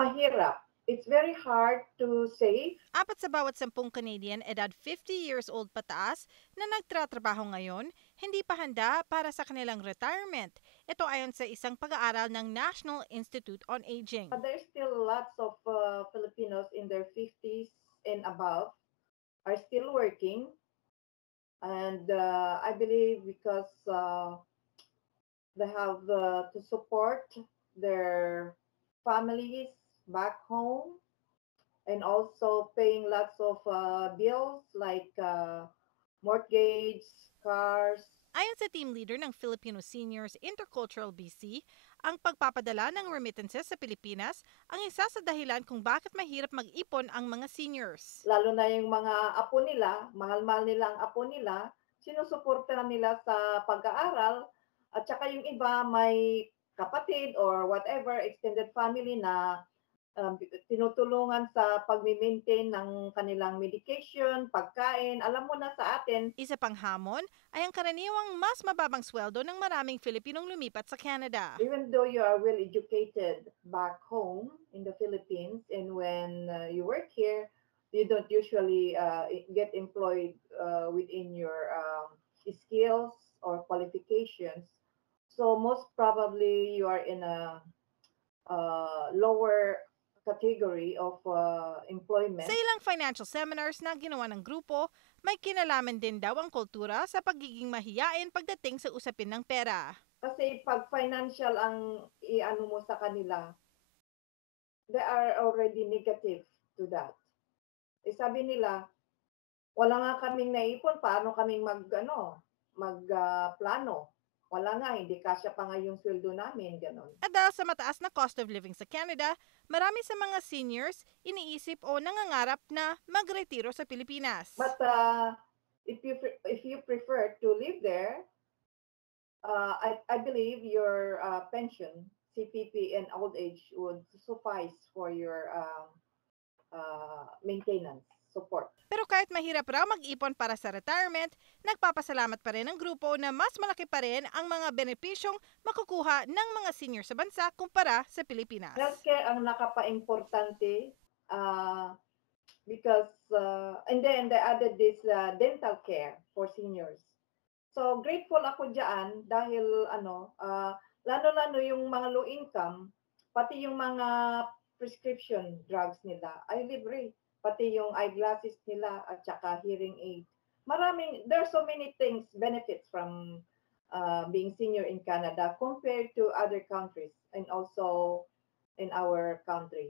mahirap. It's very hard to say. 4 sa bawat 10 Canadian edad 50 years old pataas na nagtratrabaho ngayon, hindi pa handa para sa kanilang retirement. Ito ayon sa isang pag-aaral ng National Institute on Aging. There's still lots of Filipinos in their 50s and above are still working. And I believe because they have to support their families back home and also paying lots of bills like mortgage, cars. Ayon sa team leader ng Filipino Seniors Intercultural BC, ang pagpapadala ng remittances sa Pilipinas ang isa sa dahilan kung bakit mahirap mag-ipon ang mga seniors. Lalo na yung mga apo nila, mahal-mahal nila ang apo nila, sinusuportahan nila sa pag-aaral, at saka yung iba may kapatid or whatever, extended family na tinutulungan sa pag-maintain ng kanilang medication, pagkain. Alam mo na sa atin. Isa pang hamon ay ang karaniwang mas mababang sweldo ng maraming Filipinong lumipat sa Canada. Even though you are well educated back home in the Philippines and when you work here, you don't usually get employed within your skills or qualifications. So most probably you are in a lower category of employment. Sa ilang financial seminars na ginawa ng grupo, may kinalaman din daw ang kultura sa pagiging mahiyain pagdating sa usapin ng pera. Kasi pag financial ang iano mo sa kanila, they are already negative to that. Sabi nila, wala nga kaming naipon, paano kaming magplano? Wala nga, hindi kasya pa nga yung sweldo namin, gano'n. At dahil sa mataas na cost of living sa Canada, marami sa mga seniors iniisip o nangangarap na magretiro sa Pilipinas. But if you prefer to live there, I believe your pension, CPP and old age would suffice for your maintenance support. Pero kahit mahirap raw mag-ipon para sa retirement, nagpapasalamat pa rin ang grupo na mas malaki pa rin ang mga benepisyong makukuha ng mga senior sa bansa kumpara sa Pilipinas. Healthcare ang nakapa-importante because and then they added this dental care for seniors. So grateful ako diyan dahil lalo-lalo yung mga low income, pati yung mga prescription drugs nila ay libre. Pati yung eyeglasses nila at saka hearing aid. There are so many things, benefits from being senior in Canada compared to other countries and also in our country.